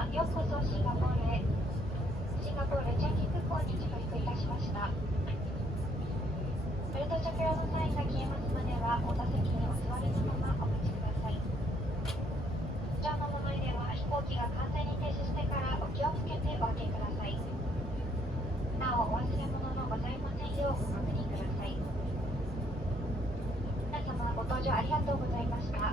様、ようこそシンガポールへ。シンガポールチェンギ空港に着陸いたしました。ベルト着用のサインが消えますまでは、お座席にお座りのままお待ちください。乗務物入れは飛行機が完全に停止してからお気をつけてお開けください。なお、お忘れ物のございませんようご確認ください。皆様、ご搭乗ありがとうございました。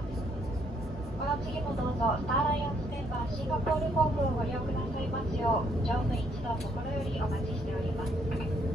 この次もどうぞ、スターアライアンスメンバーシンガポール航空をご利用くださいますよう、乗務一同心よりお待ちしております。